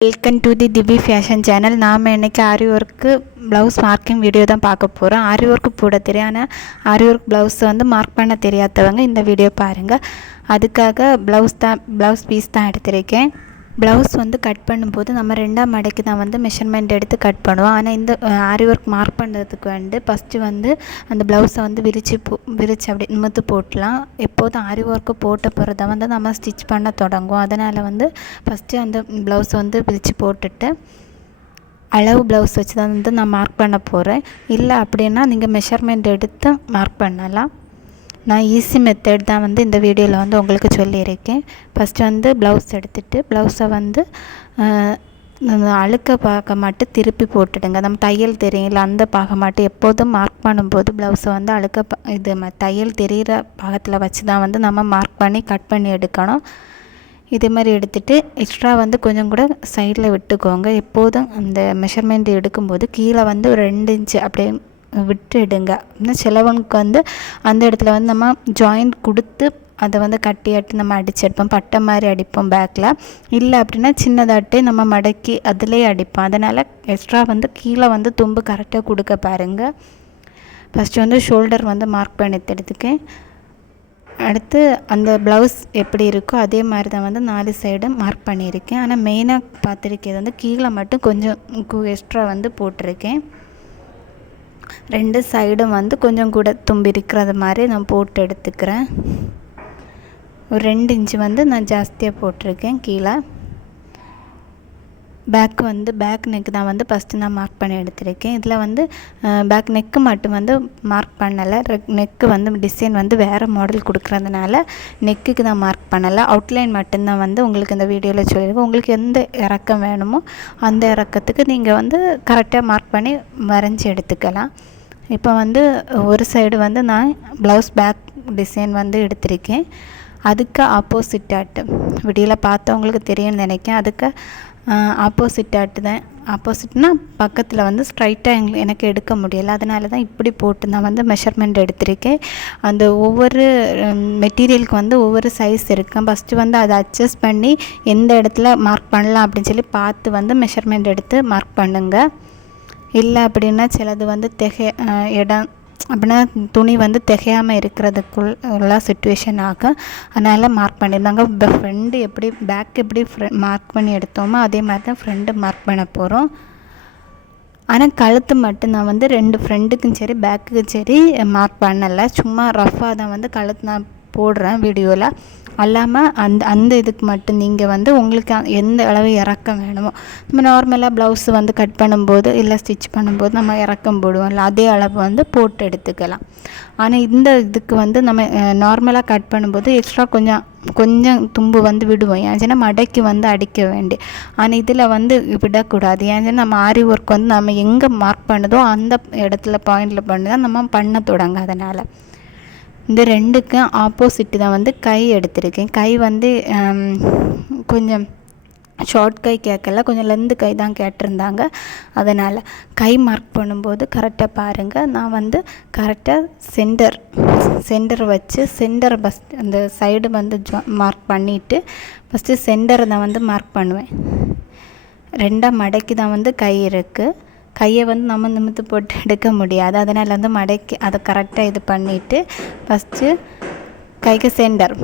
Welcome to தி திவி fashion channel நாம் இன்றைக்கி aari work blouse marking video தான் பார்க்க போகிறோம் ஆரி ஒர்க்கு போட தெரியும் ஆனால் ஆரி ஒர்க் ப்ளவுஸ் வந்து மார்க் பண்ண தெரியாதவங்க இந்த வீடியோ பாருங்கள் அதுக்காக ப்ளவுஸ் தான் ப்ளவுஸ் பீஸ் தான் எடுத்திருக்கேன். ப்ளவுஸ் வந்து கட் பண்ணும்போது நம்ம ரெண்டாம் மடைக்கு தான் வந்து மெஷர்மெண்ட் எடுத்து கட் பண்ணுவோம். ஆனால் இந்த ஆரி ஒர்க் மார்க் பண்ணுறதுக்கு வந்து ஃபஸ்ட்டு வந்து அந்த ப்ளவுஸை வந்து விரித்து போ விரித்து அப்படி நிமித்து போட்டலாம். எப்போதும் ஆரி ஒர்க்கு போட்ட போகிறத வந்து நம்ம ஸ்டிச் பண்ண தொடங்குவோம். அதனால் வந்து ஃபஸ்ட்டு அந்த ப்ளவுஸை வந்து விரித்து போட்டுட்டு அளவு ப்ளவுஸ் வச்சு தான் வந்து நான் மார்க் பண்ண போகிறேன் இல்லை அப்படின்னா நீங்கள் மெஷர்மெண்ட் எடுத்து மார்க் பண்ணலாம். நான் ஈஸி மெத்தட் தான் வந்து இந்த வீடியோவில் வந்து உங்களுக்கு சொல்லியிருக்கேன். ஃபஸ்ட்டு வந்து ப்ளவுஸ் எடுத்துகிட்டு ப்ளவுஸை வந்து அழுக்க பார்க்க மட்டும் திருப்பி போட்டுடுங்க. நம்ம தையல் தெரியல அந்த பாக மட்டும் எப்போதும் மார்க் பண்ணும்போது ப்ளவுஸை வந்து அழுக்க இது தையல் தெரிகிற பாகத்தில் வச்சு தான் வந்து நம்ம மார்க் பண்ணி கட் பண்ணி எடுக்கணும். இதே மாதிரி எடுத்துகிட்டு எக்ஸ்ட்ரா வந்து கொஞ்சம் கூட சைடில் விட்டுக்கோங்க. எப்போதும் அந்த மெஷர்மெண்ட் எடுக்கும்போது கீழே வந்து ஒரு ரெண்டு இன்ச்சு அப்படியே விட்டுடுங்க. இன்னும் சிலவனுக்கு வந்து அந்த இடத்துல வந்து நம்ம ஜாயிண்ட் கொடுத்து அதை வந்து கட்டியாட்டு நம்ம அடிச்செடுப்போம் பட்டை மாதிரி அடிப்போம் பேக்கில் இல்லை அப்படின்னா சின்னதாட்டு நம்ம மடக்கி அதிலே அடிப்போம். அதனால் எக்ஸ்ட்ரா வந்து கீழே வந்து தும்பு கரெக்டாக கொடுக்க பாருங்கள் ஃபஸ்ட்டு வந்து ஷோல்டர் வந்து மார்க் பண்ணி எடுத்துக்கேன். அடுத்து அந்த ப்ளவுஸ் எப்படி இருக்கோ அதே மாதிரி தான் வந்து நாலு சைடும் மார்க் பண்ணியிருக்கேன். ஆனால் மெயினாக பார்த்துருக்கிறது வந்து கீழே மட்டும் கொஞ்சம் எக்ஸ்ட்ரா வந்து போட்டிருக்கேன். ரெண்டு சைடும் வந்து கொஞ்சம் கூட தும்பி இருக்கிறது மாதிரி நான் போட்டு எடுத்துக்கிறேன். ஒரு ரெண்டு இன்ச்சு வந்து நான் ஜாஸ்தியாக போட்டிருக்கேன் கீழே. பேக் வந்து பேக் நெக் தான் வந்து ஃபஸ்ட்டு நான் மார்க் பண்ணி எடுத்திருக்கேன். இதில் வந்து பேக் நெக்கு மட்டும் வந்து மார்க் பண்ணலை. நெக்கு வந்து டிசைன் வந்து வேறு மாடல் கொடுக்குறதுனால நெக்குக்கு தான் மார்க் பண்ணலை. அவுட்லைன் மட்டும்தான் வந்து உங்களுக்கு இந்த வீடியோவில் சொல்லியிருக்கேன். உங்களுக்கு எந்த இறக்கம் வேணுமோ அந்த இறக்கத்துக்கு நீங்கள் வந்து கரெக்டாக மார்க் பண்ணி வரைஞ்சி எடுத்துக்கலாம். இப்போ வந்து ஒரு சைடு வந்து நான் ப்ளவுஸ் பேக் டிசைன் வந்து எடுத்திருக்கேன். அதுக்கு ஆப்போசிட்டாட்டு விடியில் பார்த்தவங்களுக்கு தெரியும்னு நினைக்கேன் அதுக்கு ஆப்போசிட்டாட்டு தான். ஆப்போசிட்னால் பக்கத்தில் வந்து ஸ்ட்ரைட்டாக எங்களுக்கு எனக்கு எடுக்க முடியலை. அதனால தான் இப்படி போட்டு நான் வந்து மெஷர்மெண்ட் எடுத்திருக்கேன். அந்த ஒவ்வொரு மெட்டீரியலுக்கு வந்து ஒவ்வொரு சைஸ் இருக்குது ஃபஸ்ட்டு வந்து அதை அட்ஜஸ்ட் பண்ணி எந்த இடத்துல மார்க் பண்ணலாம் அப்படின்னு சொல்லி பார்த்து வந்து மெஷர்மெண்ட் எடுத்து மார்க் பண்ணுங்கள் இல்லை அப்படின்னா சிலது வந்து திகை இடம் அப்படின்னா துணி வந்து திகையாமல் இருக்கிறதுக்குள் உள்ள சுச்சுவேஷன் ஆகும் அதனால் மார்க் பண்ணியிருந்தாங்க. இப்போ ஃப்ரெண்டு எப்படி பேக் எப்படி ஃப்ரெ மார்க் பண்ணி எடுத்தோமோ அதே மாதிரி தான் ஃப்ரெண்டு மார்க் பண்ண போகிறோம் ஆனால் கழுத்து மட்டும் நான் வந்து ரெண்டு ஃப்ரெண்டுக்கும் சரி பேக்குக்கும் சரி மார்க் பண்ணலை. சும்மா ரஃப்பாக தான் வந்து கழுத்து நான் போடுறேன் வீடியோவில் அல்லாமல் அந்த அந்த இதுக்கு மட்டும் நீங்கள் வந்து உங்களுக்கு எந்த அளவு இறக்கம் வேணுமோ. நம்ம நார்மலாக ப்ளவுஸு வந்து கட் பண்ணும்போது இல்லை ஸ்டிச் பண்ணும்போது நம்ம இறக்கம் போடுவோம்ல அதே அளவு வந்து போட்டு எடுத்துக்கலாம். ஆனால் இந்த இதுக்கு வந்து நம்ம நார்மலாக கட் பண்ணும்போது எக்ஸ்ட்ரா கொஞ்சம் கொஞ்சம் தும்பு வந்து விடுவோம். ஏன்னா மடைக்கு வந்து அடிக்க வேண்டி. ஆனால் இதில் வந்து விடக்கூடாது. ஏன்னா நம்ம ஆரி ஒர்க் வந்து நம்ம எங்கே மார்க் பண்ணுதோ அந்த இடத்துல பாயிண்டில் பண்ணி தான் நம்ம பண்ண தொடங்க அதனால். இந்த ரெண்டுக்கும் ஆப்போசிட்டு தான் வந்து கை எடுத்திருக்கேன். கை வந்து கொஞ்சம் ஷார்ட் கை கேட்கல கொஞ்சம் லெந்து கை தான் கேட்டிருந்தாங்க. அதனால் கை மார்க் பண்ணும்போது கரெக்டாக பாருங்கள் நான் வந்து கரெக்டாக சென்டர் சென்டர் வச்சு சென்டர் பஸ் அந்த சைடு வந்து மார்க் பண்ணிவிட்டு ஃபஸ்ட்டு சென்டரை தான் வந்து மார்க் பண்ணுவேன். ரெண்டாக மடக்கி தான் வந்து கை இருக்குது கையை வந்து நம்ம நிமித்து போட்டு எடுக்க முடியாது. அதனால் வந்து மடக்கி அதை கரெக்டாக இது பண்ணிவிட்டு ஃபஸ்ட்டு கைக்கு சென்டர்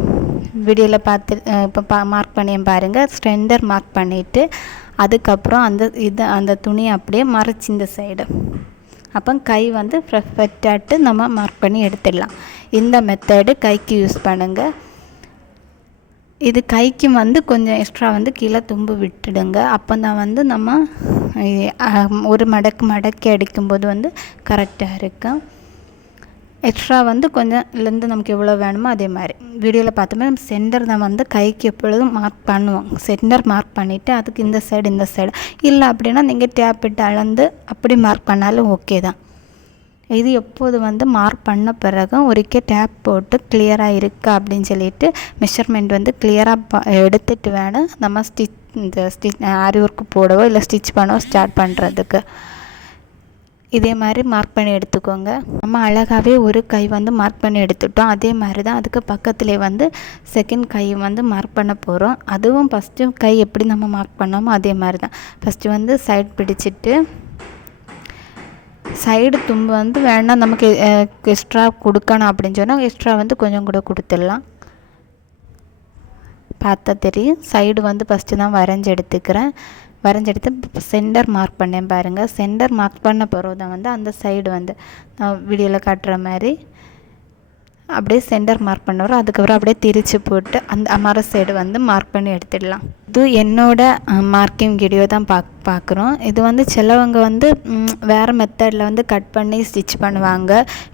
வீடியோவில் பார்த்து இப்போ பா மார்க் பண்ணி பாருங்கள் ஸ்டெண்டர் மார்க் பண்ணிவிட்டு அதுக்கப்புறம் அந்த இது அந்த துணியை அப்படியே மறைச்சி இந்த சைடு அப்போ கை வந்து பெர்ஃபெக்டாட்டு நம்ம மார்க் பண்ணி எடுத்துடலாம். இந்த மெத்தடு கைக்கு யூஸ் பண்ணுங்கள் இது கைக்கு வந்து கொஞ்சம் எக்ஸ்ட்ரா வந்து கீழே தும்பு விட்டுடுங்க. அப்போ தான் வந்து நம்ம ஒரு மடக்கு மடக்கி அடிக்கும்போது வந்து கரெக்டாக இருக்கும் எக்ஸ்ட்ரா வந்து கொஞ்சம் இதுலேருந்து நமக்கு எவ்வளோ வேணுமோ அதே மாதிரி. வீடியோவில் பார்த்தோமே நம்ம சென்டர் தான் வந்து கைக்கு எப்பொழுதும் மார்க் பண்ணுவோம். சென்டர் மார்க் பண்ணிவிட்டு அதுக்கு இந்த சைடு இந்த சைடு இல்லை அப்படின்னா நீங்கள் டேப் இட்டு அளந்து அப்படி மார்க் பண்ணாலும் ஓகே தான். இது எப்போது வந்து மார்க் பண்ண பிறகு ஒருக்கே டேப் போட்டு கிளியராக இருக்கா அப்படின்னு சொல்லிட்டு மெஷர்மெண்ட் வந்து கிளியராக எடுத்துகிட்டு வேணும். நம்ம ஸ்டிச் இந்த ஸ்டிச் ஆரி ஒர்க்கு போடவோ இல்லை ஸ்டிச் பண்ணவோ ஸ்டார்ட் பண்ணுறதுக்கு இதே மாதிரி மார்க் பண்ணி எடுத்துக்கோங்க. நம்ம அழகாகவே ஒரு கை வந்து மார்க் பண்ணி எடுத்துட்டோம். அதே மாதிரி தான் அதுக்கு பக்கத்துலேயே வந்து செகண்ட் கை வந்து மார்க் பண்ண போகிறோம் அதுவும் ஃபஸ்ட்டு கை எப்படி நம்ம மார்க் பண்ணோமோ அதே மாதிரி தான். ஃபஸ்ட்டு வந்து சைட் பிடிச்சிட்டு சைடு தும்பு வந்து வேணால் நமக்கு எக்ஸ்ட்ரா கொடுக்கணும் அப்படின்னு சொன்னால் எக்ஸ்ட்ரா வந்து கொஞ்சம் கூட கொடுத்துடலாம். பார்த்தா தெரியும். சைடு வந்து ஃபஸ்ட்டு தான் வரைஞ்சி எடுத்துக்கிறேன். வரைஞ்செடுத்து சென்டர் மார்க் பண்ணேன் பாருங்கள் சென்டர் மார்க் பண்ண பிறகு தான் வந்து அந்த சைடு வந்து நான் வீடியோவில் காட்டுற மாதிரி அப்படியே சென்டர் மார்க் பண்ணுறோம் அதுக்கப்புறம் அப்படியே திரிச்சு போட்டு அந்த மர சைடு வந்து மார்க் பண்ணி எடுத்துடலாம். இது என்னோட மார்க்கிங் வீடியோ தான் பாக் பார்க்குறோம் இது வந்து சிலவங்க வந்து வேறு மெத்தடில் வந்து கட் பண்ணி ஸ்டிச் பண்ணுவாங்க.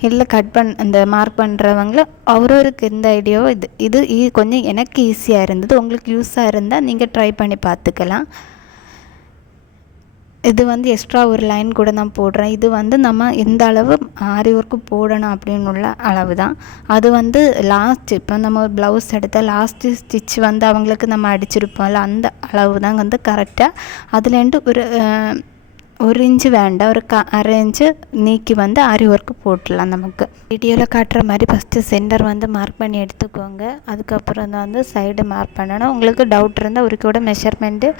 இல்லை கட் பண் அந்த மார்க் பண்ணுறவங்கள அவரவருக்கு இருந்த ஐடியாவோ இது இது கொஞ்சம் எனக்கு ஈஸியாக இருந்தது. உங்களுக்கு யூஸாக இருந்தால் நீங்கள் ட்ரை பண்ணி பார்த்துக்கலாம். இது வந்து எக்ஸ்ட்ரா ஒரு லைன் கூட நான் போடுறேன். இது வந்து நம்ம எந்த அளவு ஆரி ஒர்க்கு போடணும் அப்படின்னு உள்ள அளவு தான் அது வந்து லாஸ்ட் இப்போ நம்ம ஒரு ப்ளவுஸ் எடுத்தால் லாஸ்ட்டு ஸ்டிச் வந்து அவங்களுக்கு நம்ம அடிச்சிருப்போம்ல அந்த அளவு தான் வந்து கரெக்டாக அதுலேருந்து ஒரு ஒரு இன்ச்சு வேண்டாம் ஒரு க அரை இன்ச்சு நீக்கி வந்து ஆரி ஒர்க்கு போட்டுடலாம் நமக்கு. வீடியோவில் காட்டுற மாதிரி ஃபஸ்ட்டு சென்டர் வந்து மார்க் பண்ணி எடுத்துக்கோங்க. அதுக்கப்புறம் தான் வந்து சைடு மார்க் பண்ணணும். உங்களுக்கு டவுட் இருந்தால் ஒரு கூட மெஷர்மெண்ட்டு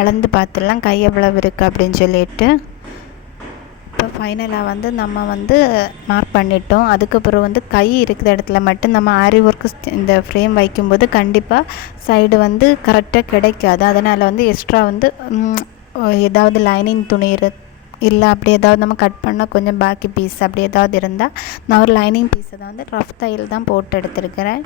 அளந்து பார்த்துடலாம். கை எவ்வளவு இருக்குது அப்படின்னு சொல்லிட்டு. இப்போ ஃபைனலாக வந்து நம்ம வந்து மார்க் பண்ணிட்டோம். அதுக்கப்புறம் வந்து கை இருக்கிற இடத்துல மட்டும் நம்ம ஆரி ஒர்க்கு இந்த ஃப்ரேம் வைக்கும்போது கண்டிப்பாக சைடு வந்து கரெக்டாக கிடைக்காது. அதனால் வந்து எக்ஸ்ட்ரா வந்து ஏதாவது லைனிங் துணி இரு இல்லை அப்படி ஏதாவது நம்ம கட் பண்ணால் கொஞ்சம் பாக்கி பீஸ் அப்படி ஏதாவது இருந்தால் நான் ஒரு லைனிங் பீஸை தான் வந்து ரஃப் தையல் தான் போட்டு எடுத்துருக்கிறேன்.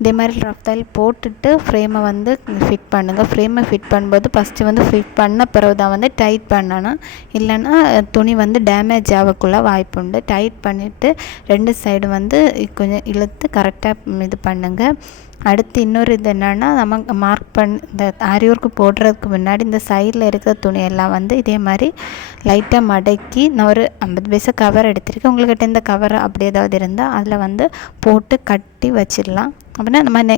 இதே மாதிரி ரஃப் தையல் போட்டுட்டு ஃப்ரேமை வந்து ஃபிட் பண்ணுங்கள் ஃப்ரேமை ஃபிட் பண்ணும்போது ஃபஸ்ட்டு வந்து ஃபிட் பண்ண பிறகு தான் வந்து டைட் பண்ணணும். இல்லைன்னா துணி வந்து டேமேஜ் ஆகக்குள்ள வாய்ப்பு உண்டு. டைட் பண்ணிவிட்டு ரெண்டு சைடு வந்து கொஞ்சம் இழுத்து கரெக்டாக இது பண்ணுங்கள் அடுத்து இன்னொரு இது என்னென்னா நம்ம மார்க் பண் இந்த ஆரி ஒர்க்கு போடுறதுக்கு முன்னாடி இந்த சைடில் இருக்கிற துணியெல்லாம் வந்து இதே மாதிரி லைட்டாக மடக்கி நான் ஒரு ஐம்பது பைசா கவர் எடுத்திருக்கேன். உங்கள்கிட்ட இந்த கவர் அப்படி ஏதாவது இருந்தால் அதில் வந்து போட்டு கட்டி வச்சிடலாம். அப்படின்னா நம்ம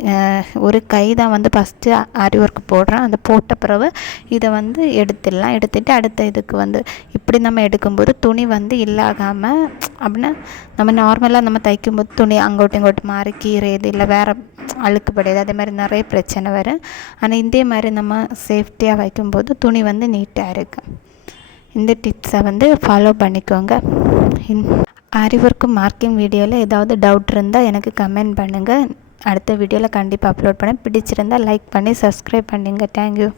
ஒரு கை தான் வந்து ஃபஸ்ட்டு ஆரி ஒர்க் போடுறோம். அந்த போட்ட பிறகு இதை வந்து எடுத்துடலாம். எடுத்துகிட்டு அடுத்த இதுக்கு வந்து இப்படி நம்ம எடுக்கும்போது துணி வந்து இல்லாகாமல் அப்படின்னா நம்ம நார்மலாக நம்ம தைக்கும்போது துணி அங்கோட்டு இங்கோட்டு மாறி இது இல்லை வேறு அழுக்குப்படையுது. அதே மாதிரி நிறைய பிரச்சனை வரும். ஆனால் இதே மாதிரி நம்ம சேஃப்டியாக வைக்கும்போது துணி வந்து நீட்டாக இருக்கும் இந்த டிப்ஸை வந்து ஃபாலோ பண்ணிக்கோங்க. ஆரி ஒர்க்கு மார்க்கிங் வீடியோவில் ஏதாவது டவுட் இருந்தால் எனக்கு கமெண்ட் பண்ணுங்கள் அடுத்த வீடியோவில் கண்டிப்பாக அப்லோட் பண்ணேன் பிடிச்சிருந்தால் லைக் பண்ணி சப்ஸ்கிரைப் பண்ணுங்கள் தேங்க்யூ